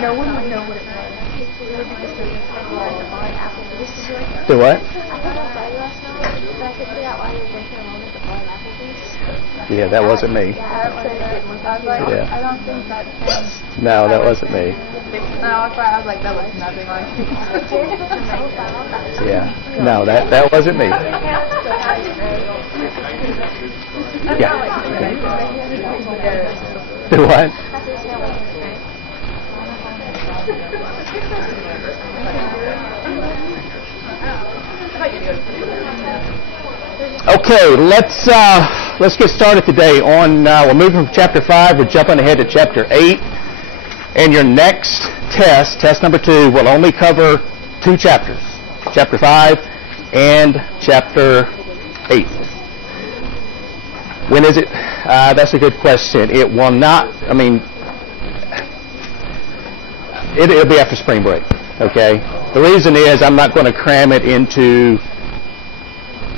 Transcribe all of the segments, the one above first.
No one would know what it was. It would be just buying Applebee's. Do what? I think I tried last night, but I couldn't figure out why you were drinking a moment to buy Applebee's. Yeah, that wasn't me. Yeah, Yeah. I don't think that sounds... No, that wasn't me. No, that's why I was like, that was nothing like it. Yeah. No, that wasn't me. Yeah. Do what? Okay, let's get started today on. We're moving from chapter 5. We're jumping ahead to chapter 8, and your next test number 2, will only cover 2 chapters, chapter 5 and chapter 8. When is it? That's a good question. It will not. I mean, it'll be after spring break. Okay. The reason is I'm not going to cram it into.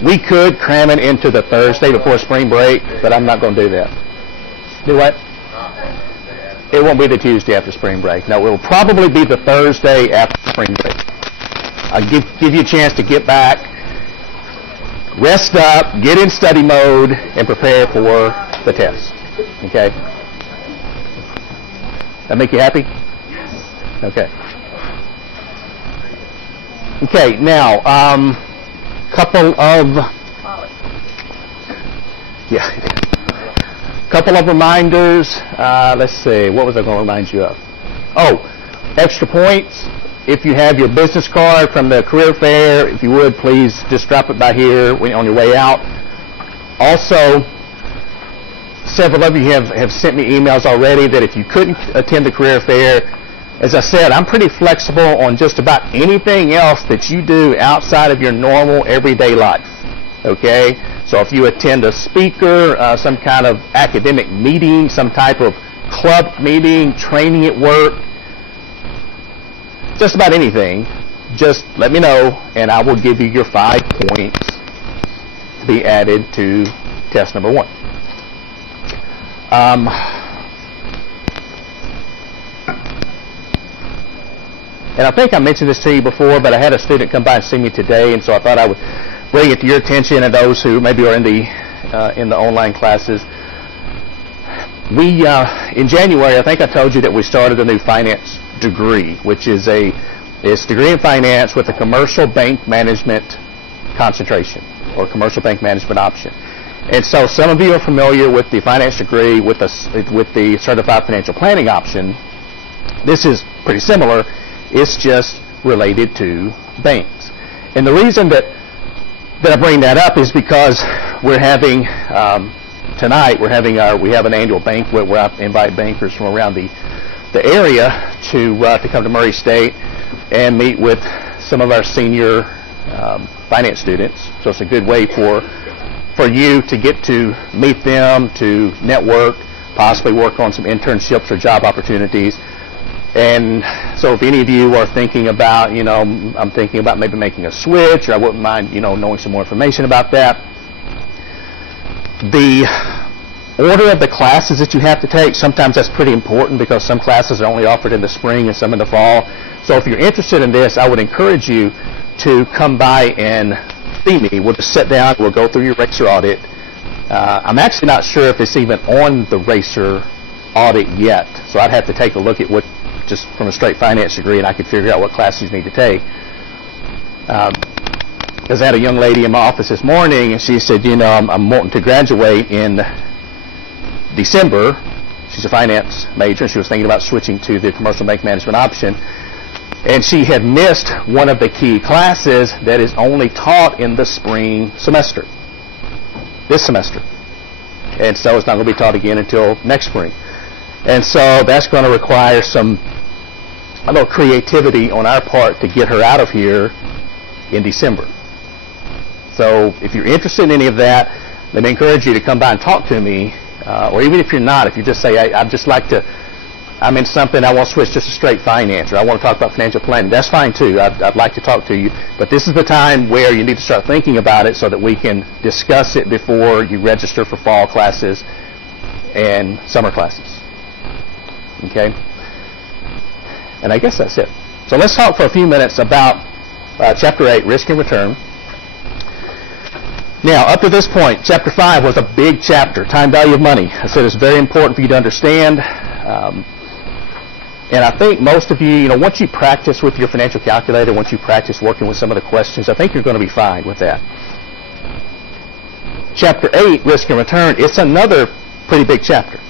We could cram it into the Thursday before spring break, but I'm not going to do that. Do what? It won't be the Tuesday after spring break. No, it will probably be the Thursday after spring break. I'll give you a chance to get back, rest up, get in study mode, and prepare for the test. Okay? That make you happy? Okay. Okay, now, couple of reminders. Let's see, what was I going to remind you of? Oh, extra points. If you have your business card from the career fair, if you would, please just drop it by here on your way out. Also, several of you have sent me emails already that if you couldn't attend the career fair, as I said, I'm pretty flexible on just about anything else that you do outside of your normal everyday life. Okay? So if you attend a speaker, some kind of academic meeting, some type of club meeting, training at work, just about anything, just let me know and I will give you your 5 points to be added to test number 1. And I think I mentioned this to you before, but I had a student come by and see me today, and so I thought I would bring it to your attention and those who maybe are in the online classes. We in January, I think I told you that we started a new finance degree, which is it's degree in finance with a commercial bank management concentration or commercial bank management option. And so some of you are familiar with the finance degree with the certified financial planning option. This is pretty similar. It's just related to banks. And the reason that I bring that up is because we're having tonight we have an annual banquet where I invite bankers from around the area to come to Murray State and meet with some of our senior finance students. So it's a good way for you to get to meet them, to network, possibly work on some internships or job opportunities. And so if any of you are thinking about, I'm thinking about maybe making a switch, or I wouldn't mind, knowing some more information about that. The order of the classes that you have to take, sometimes that's pretty important because some classes are only offered in the spring and some in the fall. So if you're interested in this, I would encourage you to come by and see me. We'll just sit down, we'll go through your RACER audit. I'm actually not sure if it's even on the RACER audit yet, so I'd have to take a look at what, just from a straight finance degree, and I could figure out what classes you need to take. Because I had a young lady in my office this morning, and she said, I'm wanting to graduate in December. She's a finance major, and she was thinking about switching to the commercial bank management option. And she had missed one of the key classes that is only taught in the spring semester, this semester. And so it's not going to be taught again until next spring. And so that's going to require a little creativity on our part to get her out of here in December. So if you're interested in any of that, let me encourage you to come by and talk to me. Or even if you're not, if you just say, I'd just like to, I'm in something, I want to switch just to straight finance, or I want to talk about financial planning, that's fine too. I'd like to talk to you. But this is the time where you need to start thinking about it so that we can discuss it before you register for fall classes and summer classes. Okay? And I guess that's it. So let's talk for a few minutes about Chapter 8, Risk and Return. Now, up to this point, Chapter 5 was a big chapter, time value of money. I said it's very important for you to understand. And I think most of you, once you practice with your financial calculator, once you practice working with some of the questions, I think you're going to be fine with that. Chapter 8, Risk and Return, it's another pretty big chapter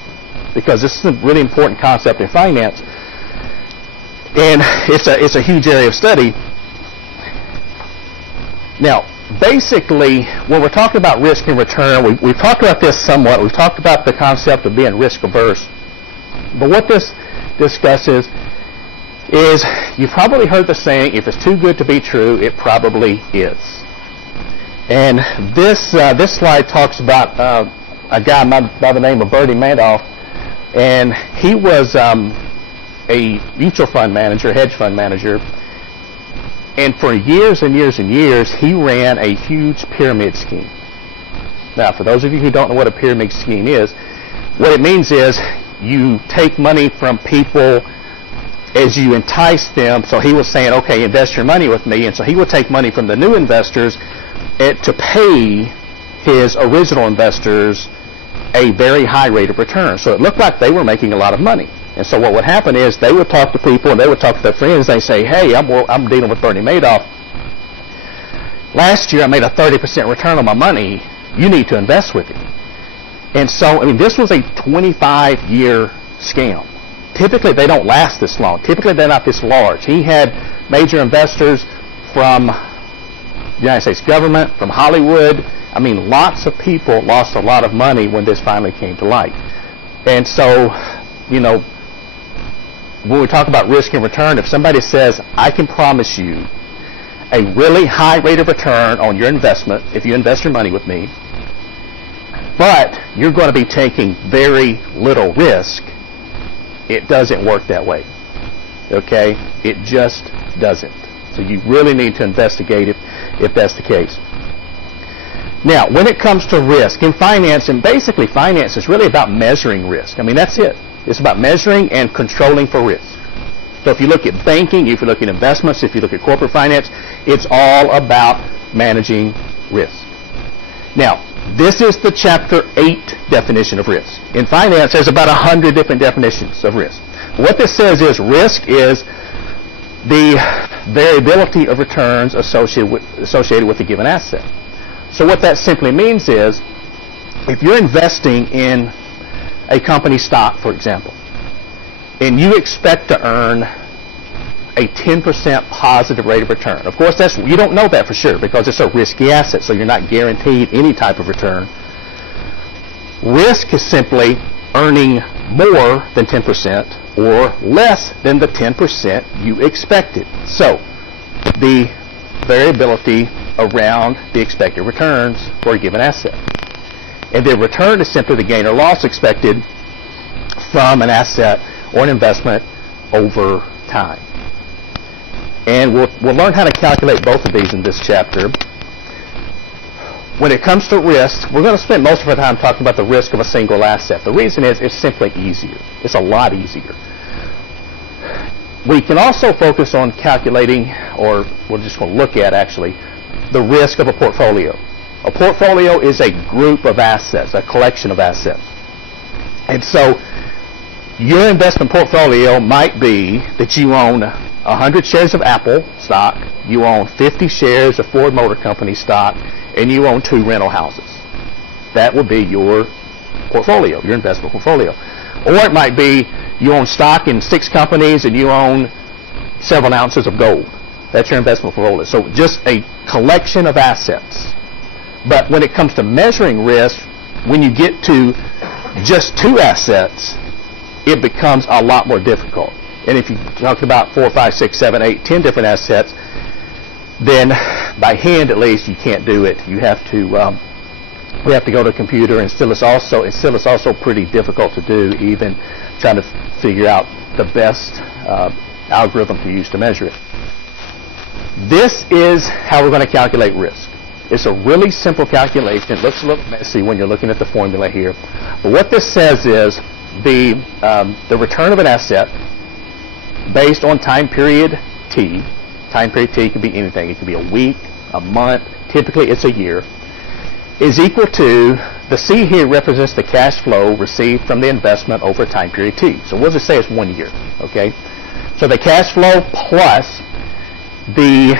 because this is a really important concept in finance. And it's a huge area of study. Now, basically, when we're talking about risk and return, we've talked about this somewhat. We've talked about the concept of being risk averse. But what this discusses is, you've probably heard the saying, if it's too good to be true, it probably is. And this slide talks about a guy by the name of Bernie Madoff, and he was a mutual fund manager, hedge fund manager, and for years and years and years, he ran a huge pyramid scheme. Now, for those of you who don't know what a pyramid scheme is, what it means is you take money from people as you entice them. So he was saying, okay, invest your money with me. And so he would take money from the new investors to pay his original investors a very high rate of return. So it looked like they were making a lot of money. And so what would happen is they would talk to people and they would talk to their friends. They say, hey, I'm dealing with Bernie Madoff. Last year I made a 30% return on my money. You need to invest with him. And so, this was a 25-year scam. Typically, they don't last this long. Typically, they're not this large. He had major investors from the United States government, from Hollywood. Lots of people lost a lot of money when this finally came to light. And so, when we talk about risk and return, if somebody says, I can promise you a really high rate of return on your investment if you invest your money with me, but you're going to be taking very little risk, it doesn't work that way. Okay? It just doesn't. So you really need to investigate if that's the case. Now, when it comes to risk in finance, and basically finance is really about measuring risk. That's it. It's about measuring and controlling for risk. So if you look at banking, if you look at investments, if you look at corporate finance, it's all about managing risk. Now, this is the Chapter 8 definition of risk. In finance, there's about 100 different definitions of risk. What this says is risk is the variability of returns associated with a given asset. So what that simply means is, if you're investing in a company stock, for example, and you expect to earn a 10% positive rate of return. Of course, you don't know that for sure because it's a risky asset, so you're not guaranteed any type of return. Risk is simply earning more than 10% or less than the 10% you expected. So, the variability around the expected returns for a given asset. And the return is simply the gain or loss expected from an asset or an investment over time. And we'll learn how to calculate both of these in this chapter. When it comes to risk, we're going to spend most of our time talking about the risk of a single asset. The reason is it's simply easier. It's a lot easier. We can also focus on calculating, or we're just going to look at actually, the risk of a portfolio. A portfolio is a group of assets, a collection of assets. And so your investment portfolio might be that you own 100 shares of Apple stock, you own 50 shares of Ford Motor Company stock, and you own 2 rental houses. That would be your portfolio, your investment portfolio. Or it might be you own stock in 6 companies and you own several ounces of gold. That's your investment portfolio. So just a collection of assets. But when it comes to measuring risk, when you get to just 2 assets, it becomes a lot more difficult. And if you talk about 4, 5, 6, 7, 8, 10 different assets, then by hand at least you can't do it. You have to we have to go to a computer, and still it's also pretty difficult to do, even trying to figure out the best algorithm to use to measure it. This is how we're going to calculate risk. It's a really simple calculation. It looks a little messy when you're looking at the formula here. But what this says is the return of an asset based on time period T. Time period T can be anything. It can be a week, a month. Typically it's a year. Is equal to, the C here represents the cash flow received from the investment over time period T. So we'll just say it's 1 year. Okay. So the cash flow plus the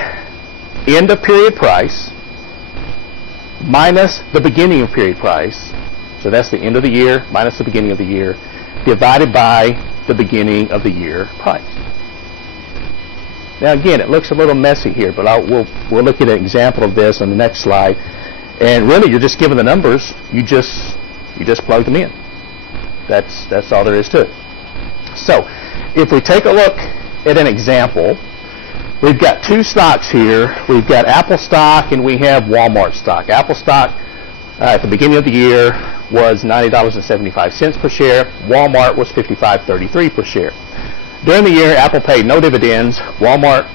end of period price minus the beginning of period price, so that's the end of the year minus the beginning of the year, divided by the beginning of the year price. Now again, it looks a little messy here, but we'll look at an example of this on the next slide. And really, you're just given the numbers. You just plug them in. That's all there is to it. So, if we take a look at an example, we've got 2 stocks here. We've got Apple stock and we have Walmart stock. Apple stock at the beginning of the year was $90.75 per share. Walmart was $55.33 per share. During the year, Apple paid no dividends. Walmart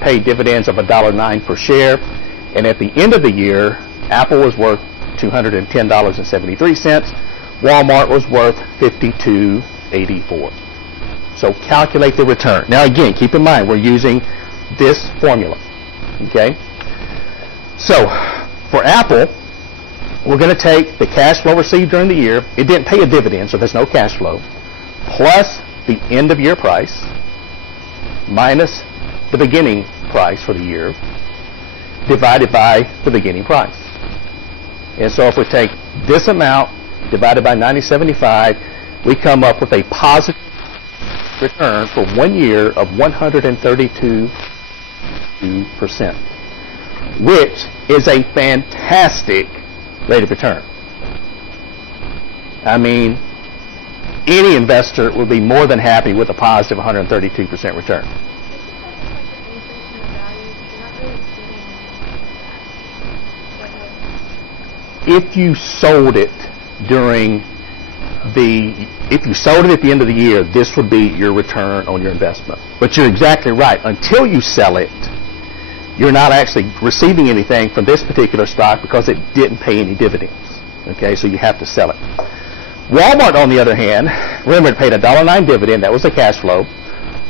paid dividends of $1.09 per share. And at the end of the year, Apple was worth $210.73. Walmart was worth $52.84. So calculate the return. Now again, keep in mind, we're using this formula. Okay? So, for Apple, we're going to take the cash flow received during the year. It didn't pay a dividend, so there's no cash flow. Plus the end of year price minus the beginning price for the year divided by the beginning price. And so if we take this amount divided by 90.75, we come up with a positive return for 1 year of 132%, which is a fantastic rate of return. I mean, any investor would be more than happy with a positive 132% return. If you sold it if you sold it at the end of the year, this would be your return on your investment. But you're exactly right. Until you sell it, you're not actually receiving anything from this particular stock because it didn't pay any dividends. Okay, so you have to sell it. Walmart, on the other hand, remember it paid a $1.09 dividend, that was the cash flow,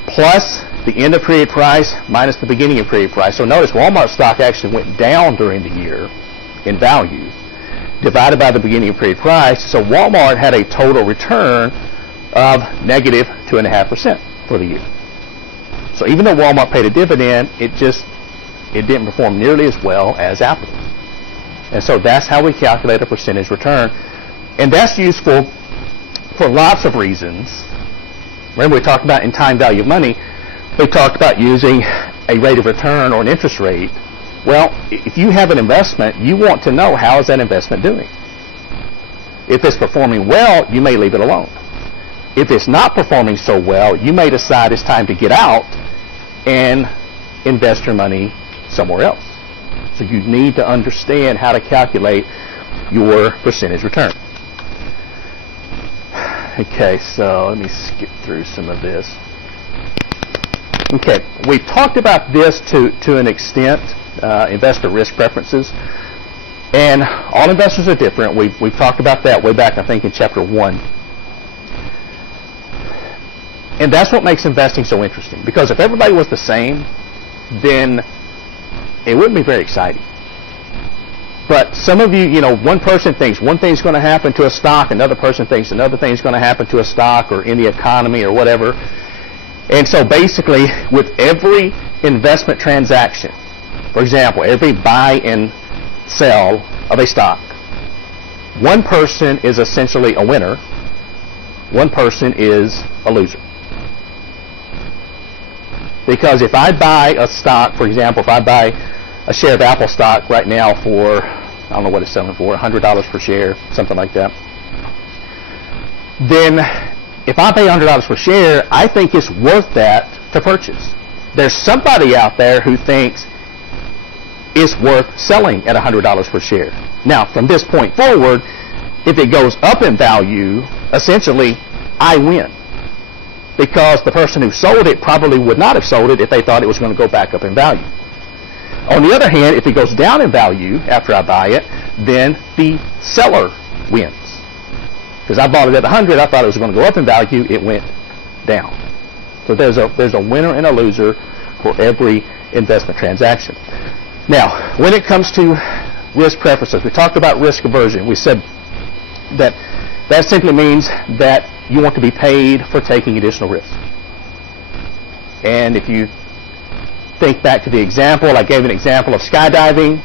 plus the end of period price minus the beginning of period price. So notice Walmart stock actually went down during the year in value, divided by the beginning of period price. So Walmart had a total return of negative 2.5% for the year. So even though Walmart paid a dividend, it didn't perform nearly as well as Apple. And so that's how we calculate a percentage return. And that's useful for lots of reasons. Remember, we talked about in time value of money, we talked about using a rate of return or an interest rate. Well, if you have an investment, you want to know how is that investment doing. If it's performing well, you may leave it alone. If it's not performing so well, you may decide it's time to get out and invest your money somewhere else. So you need to understand how to calculate your percentage return. Okay, so let me skip through some of this. Okay, we've talked about this to an extent, investor risk preferences. And all investors are different. We've talked about that way back, I think, in Chapter 1. And that's what makes investing so interesting. Because if everybody was the same, then it wouldn't be very exciting. But some of you, one person thinks one thing's going to happen to a stock, another person thinks another thing's going to happen to a stock or in the economy or whatever. And so basically, with every investment transaction, for example, every buy and sell of a stock, one person is essentially a winner, one person is a loser. Because if I buy a stock, for example, if I buy a share of Apple stock right now for I don't know what it's selling for, $100 per share, something like that, then if I pay $100 per share, I think it's worth that to purchase. There's somebody out there who thinks it's worth selling at $100 per share. Now, from this point forward, if it goes up in value, essentially, I win. Because the person who sold it probably would not have sold it if they thought it was going to go back up in value. On the other hand, if it goes down in value after I buy it, then the seller wins. Because I bought it at 100, I thought it was going to go up in value, it went down. So there's a winner and a loser for every investment transaction. Now, when it comes to risk preferences, we talked about risk aversion. We said that simply means that you want to be paid for taking additional risk. And if you think back to the example, I gave an example of skydiving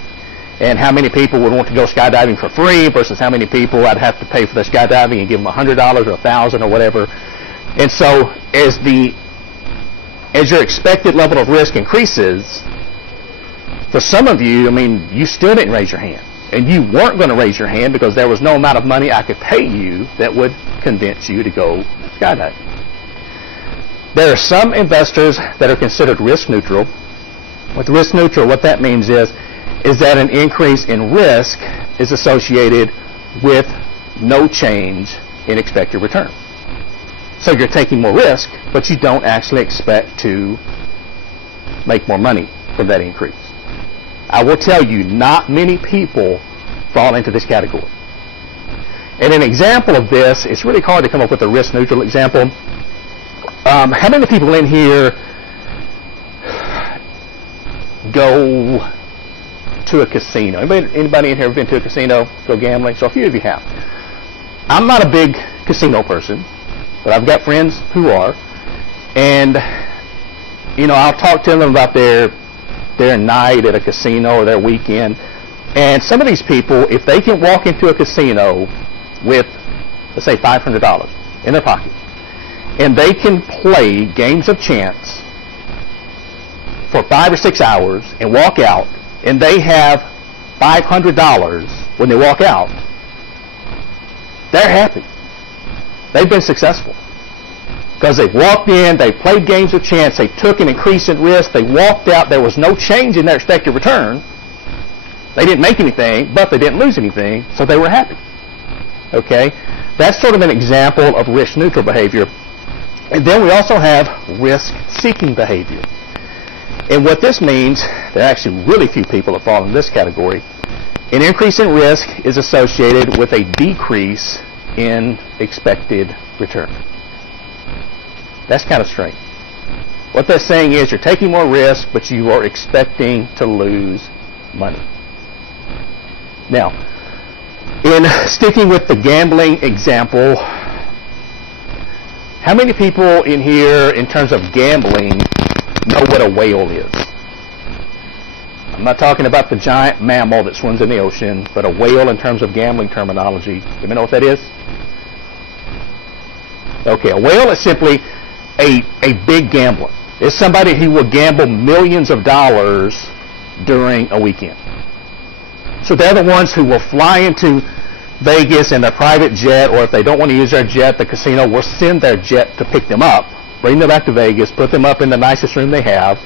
and how many people would want to go skydiving for free versus how many people I'd have to pay for their skydiving and give them $100 or $1,000 or whatever. And so as your expected level of risk increases, for some of you, I mean, you still didn't raise your hand. And you weren't going to raise your hand because there was no amount of money I could pay you that would convince you to go skydiving. There are some investors that are considered risk neutral. With risk neutral, what that means is that an increase in risk is associated with no change in expected return. So you're taking more risk, but you don't actually expect to make more money from that increase. I will tell you, not many people fall into this category. And an example of this, it's really hard to come up with a risk-neutral example. How many people in here go to a casino? Anybody in here ever been to a casino, go gambling? So a few of you have. I'm not a big casino person, but I've got friends who are. And, I'll talk to them about their night at a casino or their weekend. And some of these people, if they can walk into a casino with, let's say, $500 in their pocket, and they can play games of chance for 5 or 6 hours and walk out, and they have $500 when they walk out, they're happy. They've been successful. Because they've walked in, they played games of chance, they took an increase in risk, they walked out, there was no change in their expected return. They didn't make anything, but they didn't lose anything, so they were happy. Okay? That's sort of an example of risk-neutral behavior. And then we also have risk-seeking behavior. And what this means, there are actually really few people that fall in this category. An increase in risk is associated with a decrease in expected return. That's kind of strange. What they're saying is you're taking more risk, but you are expecting to lose money. Now, in sticking with the gambling example, how many people in here, in terms of gambling, know what a whale is? I'm not talking about the giant mammal that swims in the ocean, but a whale in terms of gambling terminology. Do you know what that is? Okay, a whale is simply a big gambler. It's somebody who will gamble millions of dollars during a weekend. So they're the ones who will fly into Vegas in their private jet, or if they don't want to use their jet, the casino will send their jet to pick them up, bring them back to Vegas, put them up in the nicest room they have,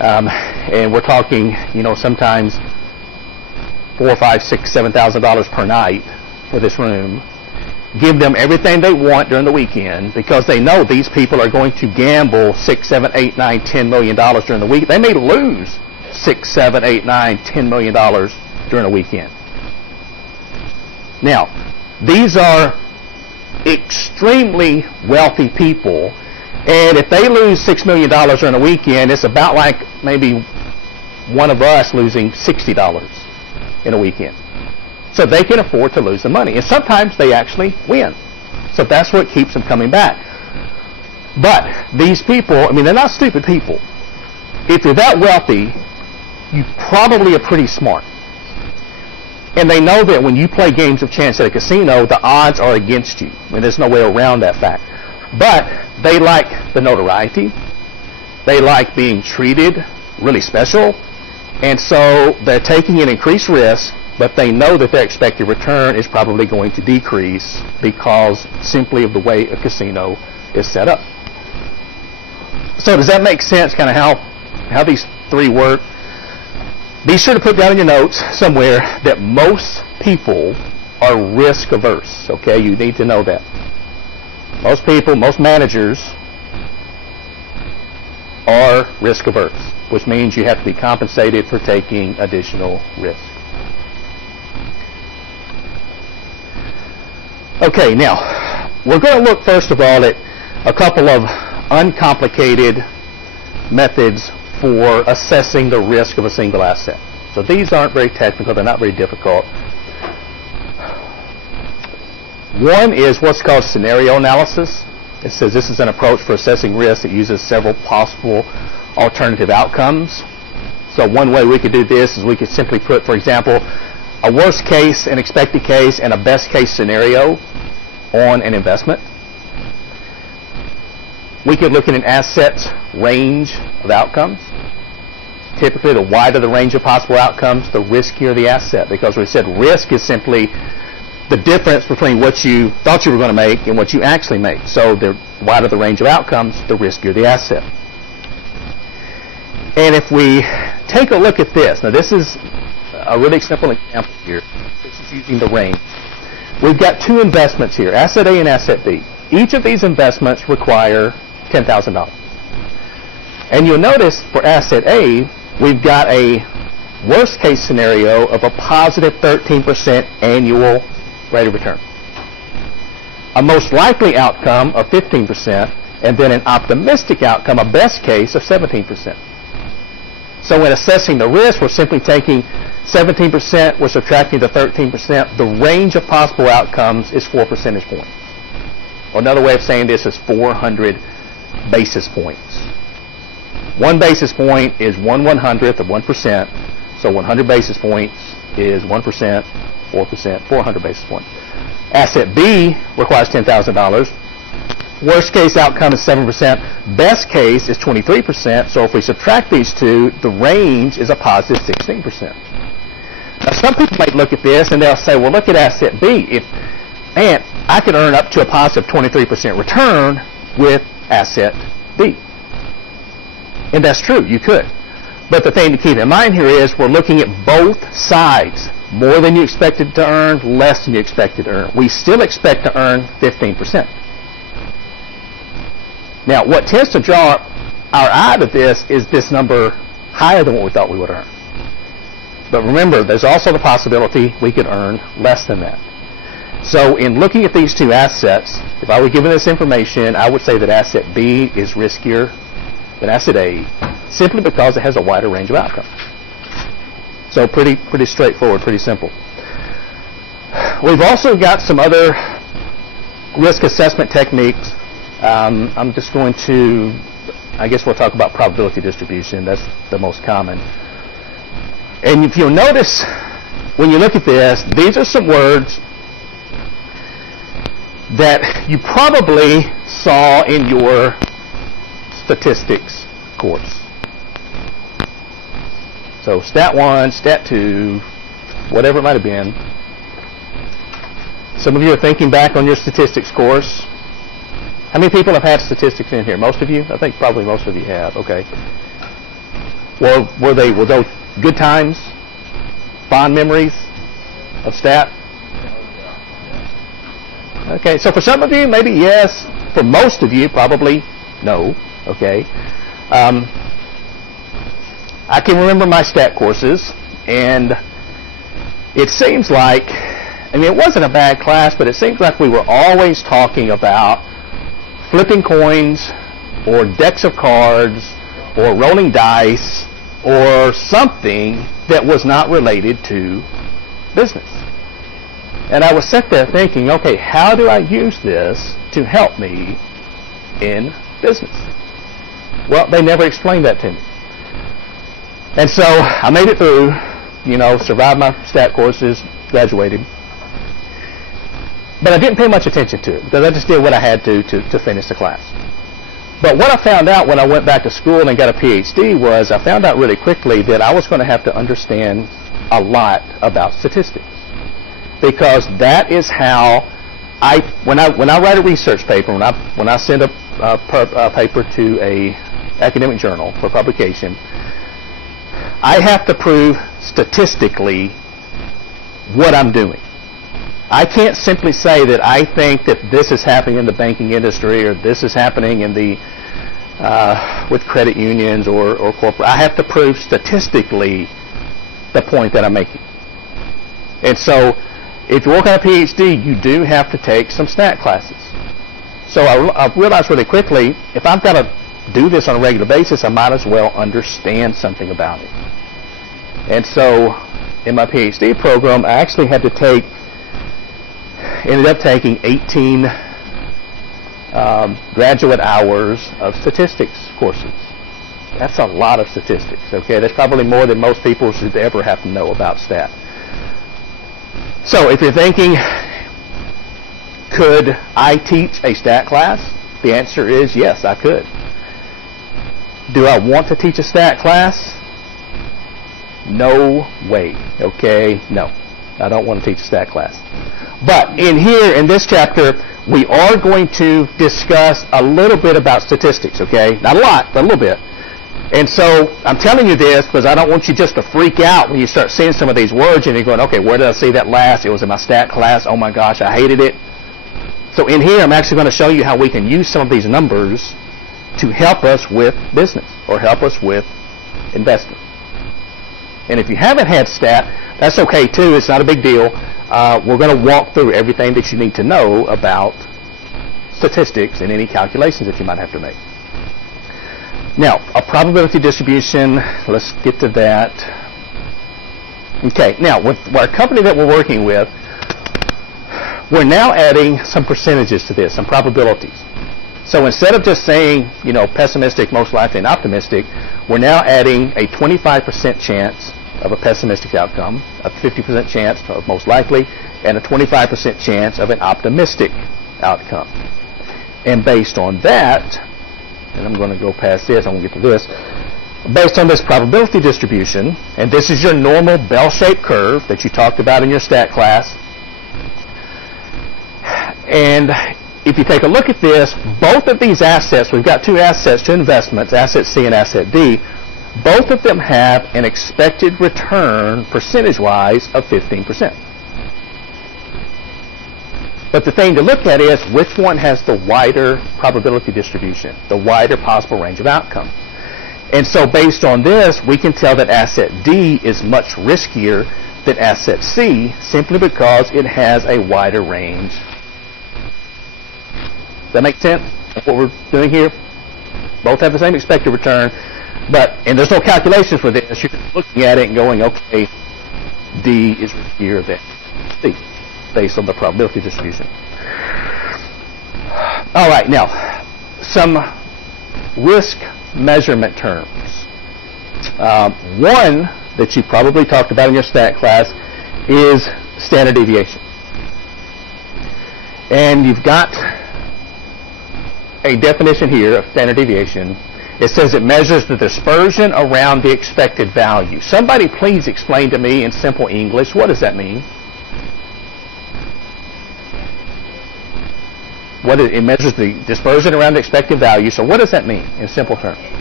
and we're talking, sometimes $4,000, $5,000, $6,000, $7,000 per night for this room. Give them everything they want during the weekend because they know these people are going to gamble $6, $7, $8, $9, $10 million during the week. They may lose $6, $7, $8, $9, $10 million during a weekend. Now, these are extremely wealthy people, and if they lose $6 million during a weekend, it's about like maybe one of us losing $60 in a weekend. So they can afford to lose the money. And sometimes they actually win. So that's what keeps them coming back. But these people, they're not stupid people. If you're that wealthy, you probably are pretty smart. And they know that when you play games of chance at a casino, the odds are against you. There's no way around that fact. But they like the notoriety. They like being treated really special. And so they're taking an increased risk, but they know that their expected return is probably going to decrease because simply of the way a casino is set up. So does that make sense, kind of how these three work? Be sure to put down in your notes somewhere that most people are risk averse, okay? You need to know that. Most people, most managers are risk averse, which means you have to be compensated for taking additional risk. Okay, now, we're going to look first of all at a couple of uncomplicated methods for assessing the risk of a single asset. So these aren't very technical, they're not very difficult. One is what's called scenario analysis. It says this is an approach for assessing risk that uses several possible alternative outcomes. So one way we could do this is we could simply put, for example, a worst case, an expected case, and a best case scenario on an investment. We could look at an asset's range of outcomes. Typically, the wider the range of possible outcomes, the riskier the asset, because we said risk is simply the difference between what you thought you were going to make and what you actually make. So the wider the range of outcomes, the riskier the asset. And if we take a look at this, now this is a really simple example here. This is using the range. We've got two investments here, asset A and asset B. Each of these investments require $10,000. And you'll notice for asset A, we've got a worst case scenario of a positive 13% annual rate of return. A most likely outcome of 15%, and then an optimistic outcome, a best case of 17%. So when assessing the risk, we're simply taking 17%, we're subtracting the 13%. The range of possible outcomes is 4 percentage points. Or another way of saying this is 400 basis points. 1 basis point is 1/100th of 1%. So 100 basis points is 1%, 4%, 400 basis points. Asset B requires $10,000. Worst case outcome is 7%. Best case is 23%. So if we subtract these two, the range is a positive 16%. Now some people might look at this and they'll say, well, look at asset B. Man, I could earn up to a positive 23% return with asset B. And that's true, you could. But the thing to keep in mind here is we're looking at both sides. More than you expected to earn, less than you expected to earn. We still expect to earn 15%. Now, what tends to draw our eye to this is this number higher than what we thought we would earn. But remember, there's also the possibility we could earn less than that. So in looking at these two assets, if I were given this information, I would say that asset B is riskier than asset A, simply because it has a wider range of outcomes. So pretty straightforward, pretty simple. We've also got some other risk assessment techniques. I'm just going to, I guess we'll talk about probability distribution. That's the most common. And if you'll notice, when you look at this, these are some words that you probably saw in your statistics course. So Stat 1, Stat 2, whatever it might have been. Some of you are thinking back on your statistics course. How many people have had statistics in here? Most of you? I think probably most of you have. Okay. Well, were those good times? Fond memories of stat? Okay, so for some of you, maybe yes. For most of you, probably no. Okay. I can remember my stat courses, and it seems like, I mean, it wasn't a bad class, but it seems like we were always talking about flipping coins, or decks of cards, or rolling dice, or something that was not related to business. And I was sitting there thinking, okay, how do I use this to help me in business? Well, they never explained that to me. And so I made it through, survived my stat courses, graduated. But I didn't pay much attention to it because I just did what I had to finish the class. But what I found out when I went back to school and got a PhD was I found out really quickly that I was going to have to understand a lot about statistics, because that is how when I write a research paper, when I send a paper to a academic journal for publication, I have to prove statistically what I'm doing. I can't simply say that I think that this is happening in the banking industry or this is happening in the with credit unions or corporate. I have to prove statistically the point that I'm making. And so if you work on a PhD, you do have to take some stat classes. So I realized really quickly, if I've got to do this on a regular basis, I might as well understand something about it. And so in my PhD program, I actually had to ended up taking 18 graduate hours of statistics courses. That's a lot of statistics, okay? That's probably more than most people should ever have to know about stat. So if you're thinking, could I teach a stat class? The answer is yes, I could. Do I want to teach a stat class? No way, okay? No, I don't want to teach a stat class. But in this chapter, we are going to discuss a little bit about statistics, okay? Not a lot, but a little bit. And so I'm telling you this because I don't want you just to freak out when you start seeing some of these words and you're going, okay, where did I see that last? It was in my stat class. Oh my gosh, I hated it. So in here, I'm actually going to show you how we can use some of these numbers to help us with business or help us with investing. And if you haven't had stat, that's okay too. It's not a big deal. We're going to walk through everything that you need to know about statistics and any calculations that you might have to make. Now, a probability distribution, let's get to that. Okay, now with our company that we're working with, we're now adding some percentages to this, some probabilities. So instead of just saying, pessimistic, most likely, and optimistic, we're now adding a 25% chance of a pessimistic outcome, a 50% chance of most likely, and a 25% chance of an optimistic outcome. And based on that, and I'm going to go past this, I'm going to get to this, based on this probability distribution, and this is your normal bell-shaped curve that you talked about in your stat class, and if you take a look at this, both of these assets, we've got two assets, two investments, asset C and asset D, both of them have an expected return percentage-wise of 15%. But the thing to look at is which one has the wider probability distribution, the wider possible range of outcome. And so based on this, we can tell that asset D is much riskier than asset C simply because it has a wider range. Does that make sense? What we're doing here? Both have the same expected return, and there's no calculations for this. You're just looking at it and going, okay, D is riskier than C, based on the probability distribution. All right, now, some risk measurement terms. One that you probably talked about in your stat class is standard deviation. And you've got a definition here of standard deviation. It says it measures the dispersion around the expected value. Somebody please explain to me in simple English, what does that mean? It measures the dispersion around the expected value. So what does that mean in simple terms? So you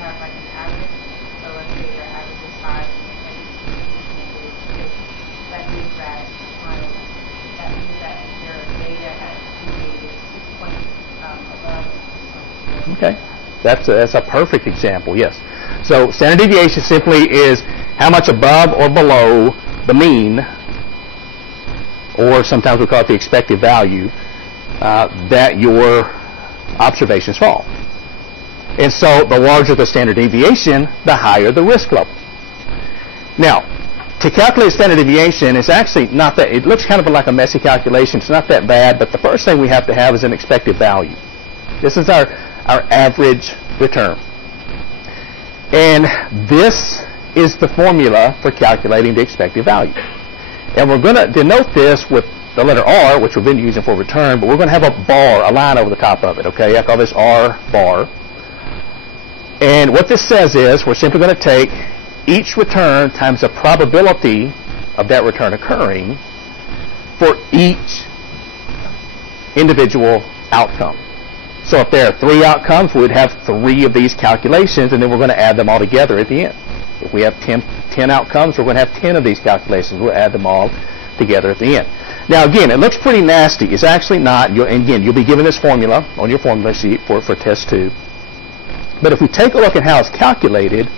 have like an average. So let's say your average is 5 and your deviation is 6. That means that your data has deviated 6 points above. Okay, that's a perfect example. Yes. So standard deviation simply is how much above or below the mean, or sometimes we call it the expected value, that your observations fall. And so the larger the standard deviation, the higher the risk level. Now, to calculate standard deviation, it's actually not that, it looks kind of like a messy calculation. It's not that bad, but the first thing we have to have is an expected value. This is our average return. And this is the formula for calculating the expected value. And we're going to denote this with the letter R, which we've been using for return, but we're going to have a bar, a line over the top of it, okay? I call this R bar. And what this says is we're simply going to take each return times the probability of that return occurring for each individual outcome. So if there are 3 outcomes, we'd have 3 of these calculations, and then we're going to add them all together at the end. If we have 10 outcomes, we're going to have 10 of these calculations. We'll add them all together at the end. Now, again, it looks pretty nasty. It's actually not. You'll be given this formula on your formula sheet for test 2. But if we take a look at how it's calculated,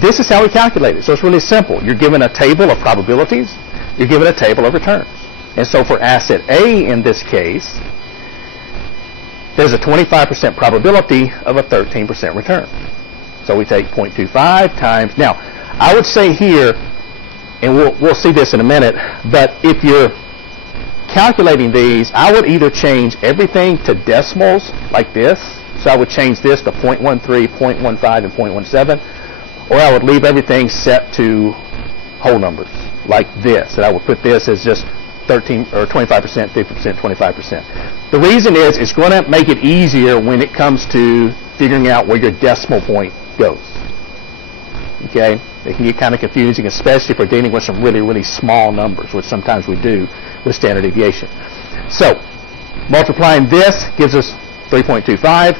this is how we calculate it. So it's really simple. You're given a table of probabilities. You're given a table of returns. And so for asset A in this case, there's a 25% probability of a 13% return. So we take 0.25 times. Now, I would say here, and we'll see this in a minute, but if you're calculating these, I would either change everything to decimals like this. So I would change this to 0.13, 0.15, and 0.17, or I would leave everything set to whole numbers like this. And I would put this as just 13 or 25%, 50%, 25%. The reason is it's going to make it easier when it comes to figuring out where your decimal point goes. Okay? It can get kind of confusing, especially if we're dealing with some really, really small numbers, which sometimes we do with standard deviation. So, multiplying this gives us 3.25,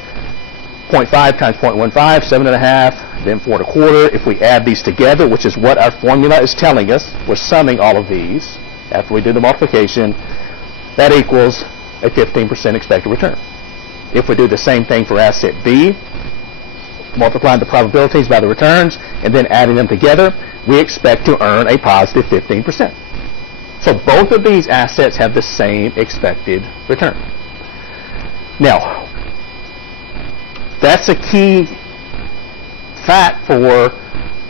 0.5 times 0.15, 7.5, then 4 1/4. If we add these together, which is what our formula is telling us, we're summing all of these after we do the multiplication, that equals a 15% expected return. If we do the same thing for asset B, multiplying the probabilities by the returns, and then adding them together, we expect to earn a positive 15%. So both of these assets have the same expected return. Now, that's a key fact for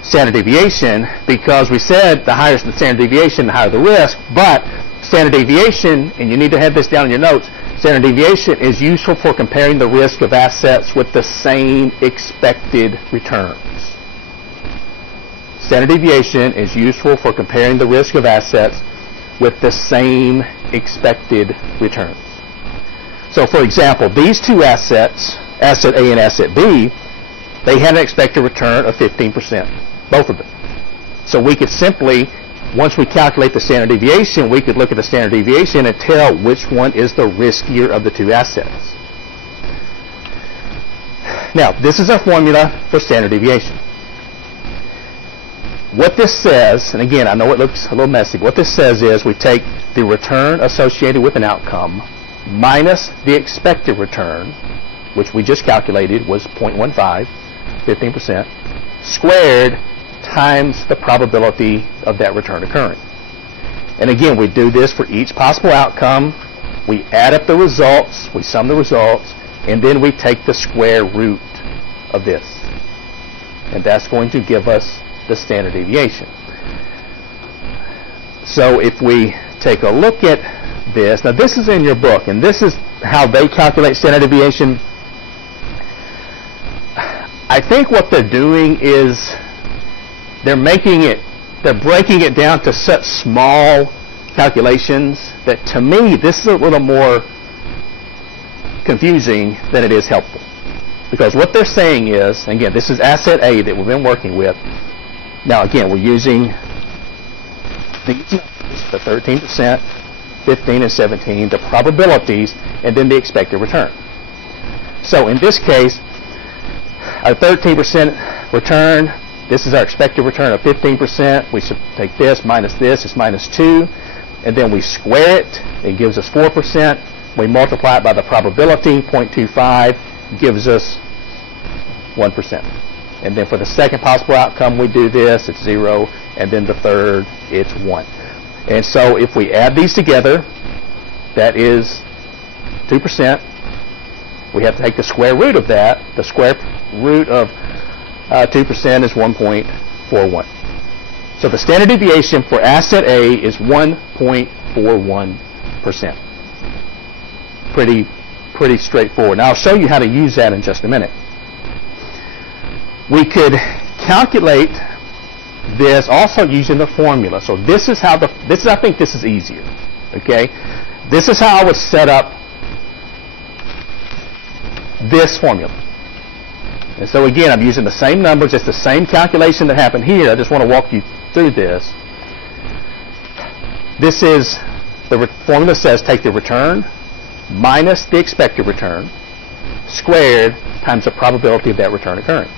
standard deviation, because we said the higher the standard deviation, the higher the risk, but standard deviation, and you need to have this down in your notes, standard deviation is useful for comparing the risk of assets with the same expected returns. Standard deviation is useful for comparing the risk of assets with the same expected returns. So, for example, these two assets, asset A and asset B, they had an expected return of 15%, both of them. So we could simply, once we calculate the standard deviation, we could look at the standard deviation and tell which one is the riskier of the two assets. Now, this is our formula for standard deviation. What this says, and again, I know it looks a little messy, what this says is we take the return associated with an outcome minus the expected return, which we just calculated was 0.15, 15%, squared times the probability of that return occurring. And again, we do this for each possible outcome. We add up the results, we sum the results, and then we take the square root of this. And that's going to give us the standard deviation. So if we take a look at this, now this is in your book, and this is how they calculate standard deviation. I think what they're doing is they're breaking it down to such small calculations that, to me, this is a little more confusing than it is helpful. Because what they're saying is, again, this is asset A that we've been working with. Now, again, we're using these numbers, the 13%, 15, and 17, the probabilities, and then the expected return. So in this case, our 13% return, this is our expected return of 15%. We should take this, it's minus 2. And then we square it. It gives us 4%. We multiply it by the probability, 0.25, gives us 1%. And then for the second possible outcome, we do this, it's 0. And then the third, it's 1. And so if we add these together, that is 2%. We have to take the square root of that. The square root of 2% is 1.41. So the standard deviation for asset A is 1.41%. Pretty straightforward. Now I'll show you how to use that in just a minute. We could calculate this also using the formula. So this is how I think this is easier. Okay? This is how I would set up this formula. And so again, I'm using the same numbers. It's the same calculation that happened here. I just want to walk you through this. This is, the formula says take the return minus the expected return squared times the probability of that return occurring,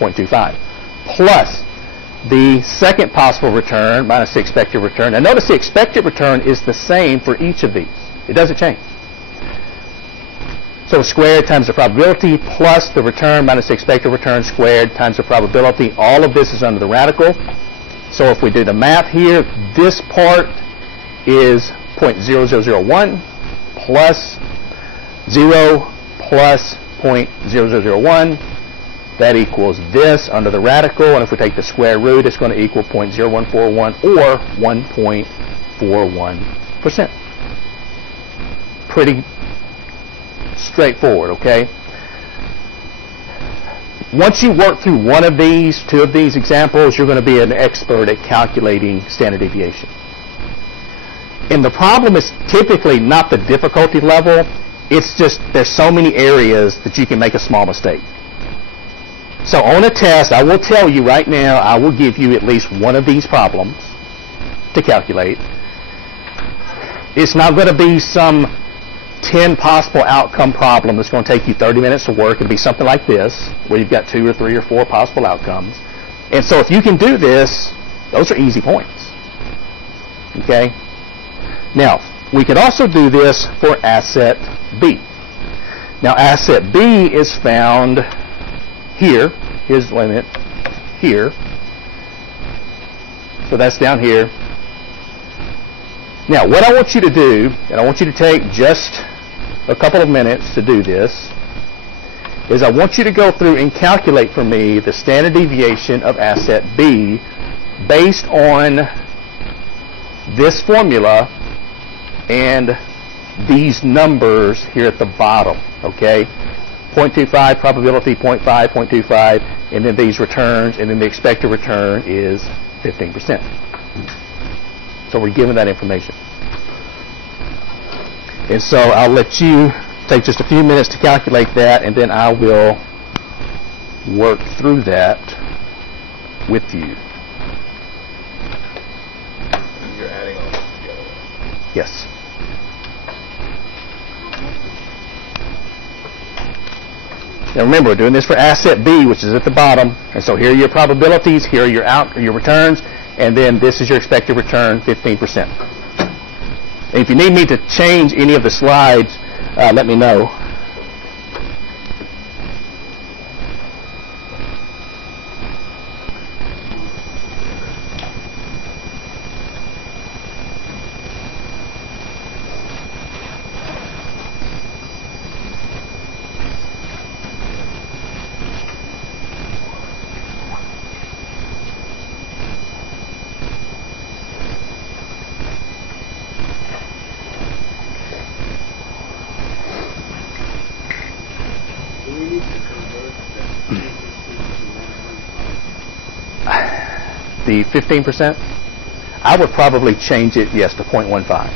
0.25, plus the second possible return minus the expected return. Now notice the expected return is the same for each of these. It doesn't change. So squared times the probability plus the return minus the expected return squared times the probability. All of this is under the radical. So if we do the math here, this part is 0.0001 plus 0 plus 0.0001. That equals this under the radical. And if we take the square root, it's going to equal 0.0141 or 1.41%. Pretty straightforward, okay? Once you work through one of these, two of these examples, you're going to be an expert at calculating standard deviation. And the problem is typically not the difficulty level, it's just there's so many areas that you can make a small mistake. So on a test, I will tell you right now, I will give you at least one of these problems to calculate. It's not going to be some 10 possible outcome problem that's going to take you 30 minutes to work. It'll be something like this, where you've got 2 or 3 or 4 possible outcomes. And so if you can do this, those are easy points. Okay? Now, we could also do this for asset B. Now, asset B is found here. Wait a minute. Here. So that's down here. Now, what I want you to do, and I want you to take just a couple of minutes to do this, is I want you to go through and calculate for me the standard deviation of asset B based on this formula and these numbers here at the bottom, okay? 0.25 probability, 0.5, 0.25, and then these returns, and then the expected return is 15%. So we're given that information. And so I'll let you take just a few minutes to calculate that, and then I will work through that with you. You're adding all this together. Yes. Now remember, we're doing this for asset B, which is at the bottom. And so here are your probabilities, here are your returns, and then this is your expected return, 15%. And if you need me to change any of the slides, let me know. The 15%, I would probably change it, yes, to 0.15.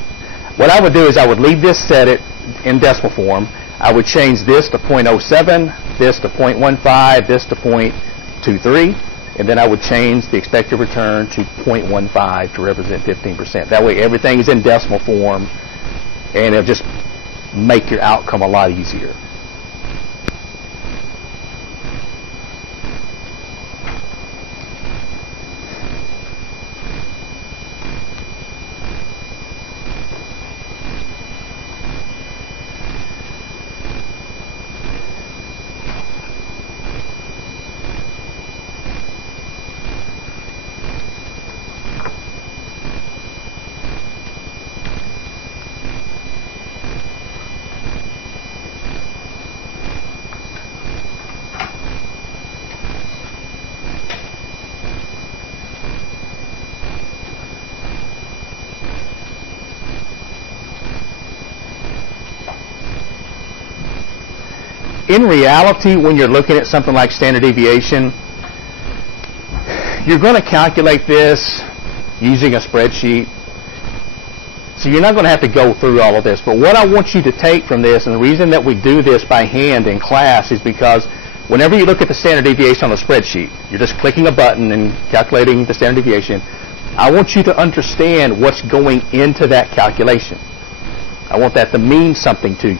What I would do is I would leave this set it in decimal form. I would change this to 0.07, this to 0.15, this to 0.23, and then I would change the expected return to 0.15 to represent 15%. That way everything is in decimal form, and it'll just make your outcome a lot easier. In reality, when you're looking at something like standard deviation, you're going to calculate this using a spreadsheet. So you're not going to have to go through all of this. But what I want you to take from this, and the reason that we do this by hand in class, is because whenever you look at the standard deviation on a spreadsheet, you're just clicking a button and calculating the standard deviation. I want you to understand what's going into that calculation. I want that to mean something to you.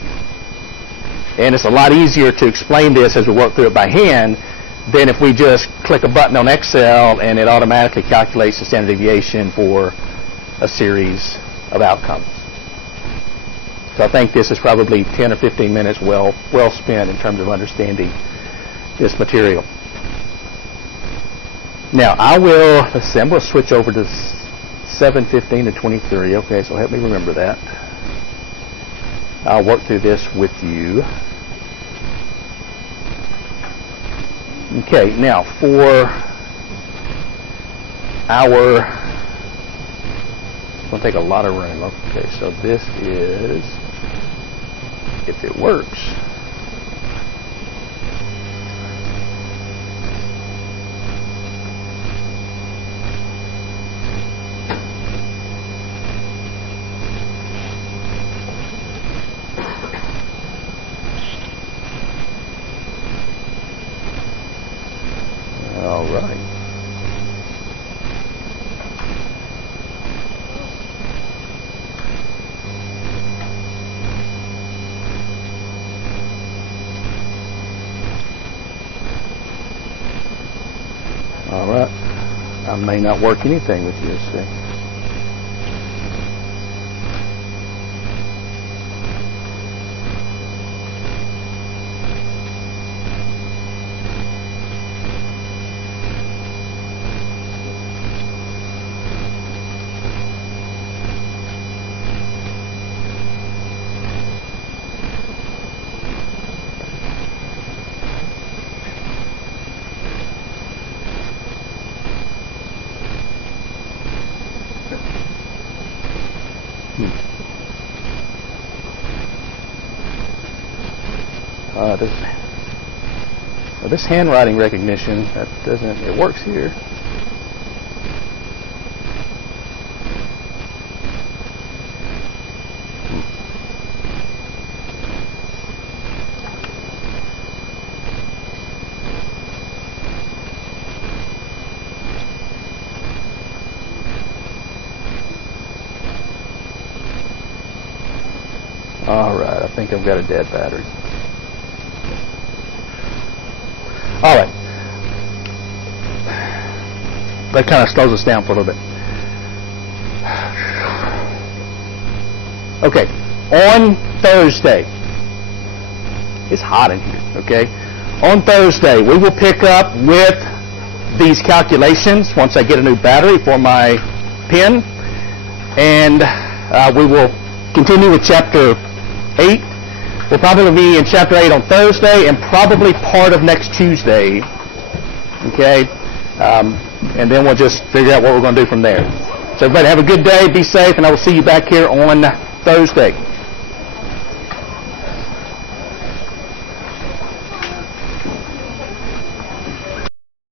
And it's a lot easier to explain this as we work through it by hand than if we just click a button on Excel and it automatically calculates the standard deviation for a series of outcomes. So I think this is probably 10 or 15 minutes well spent in terms of understanding this material. Now I'm going to switch over to 7:15 to 23. Okay, so help me remember that. I'll work through this with you. Okay, now for our, it's going to take a lot of room. Okay, so this is, if it works, all right. All right. I may not work anything with you, see. This handwriting recognition, that doesn't, it works here. All right, I think I've got a dead battery. All right. That kind of slows us down for a little bit. Okay. On Thursday, it's hot in here, okay? On Thursday, we will pick up with these calculations once I get a new battery for my pen. And we will continue with Chapter 8. We'll probably be in Chapter 8 on Thursday and probably part of next Tuesday. Okay? And then we'll just figure out what we're going to do from there. So everybody have a good day, be safe, and I will see you back here on Thursday.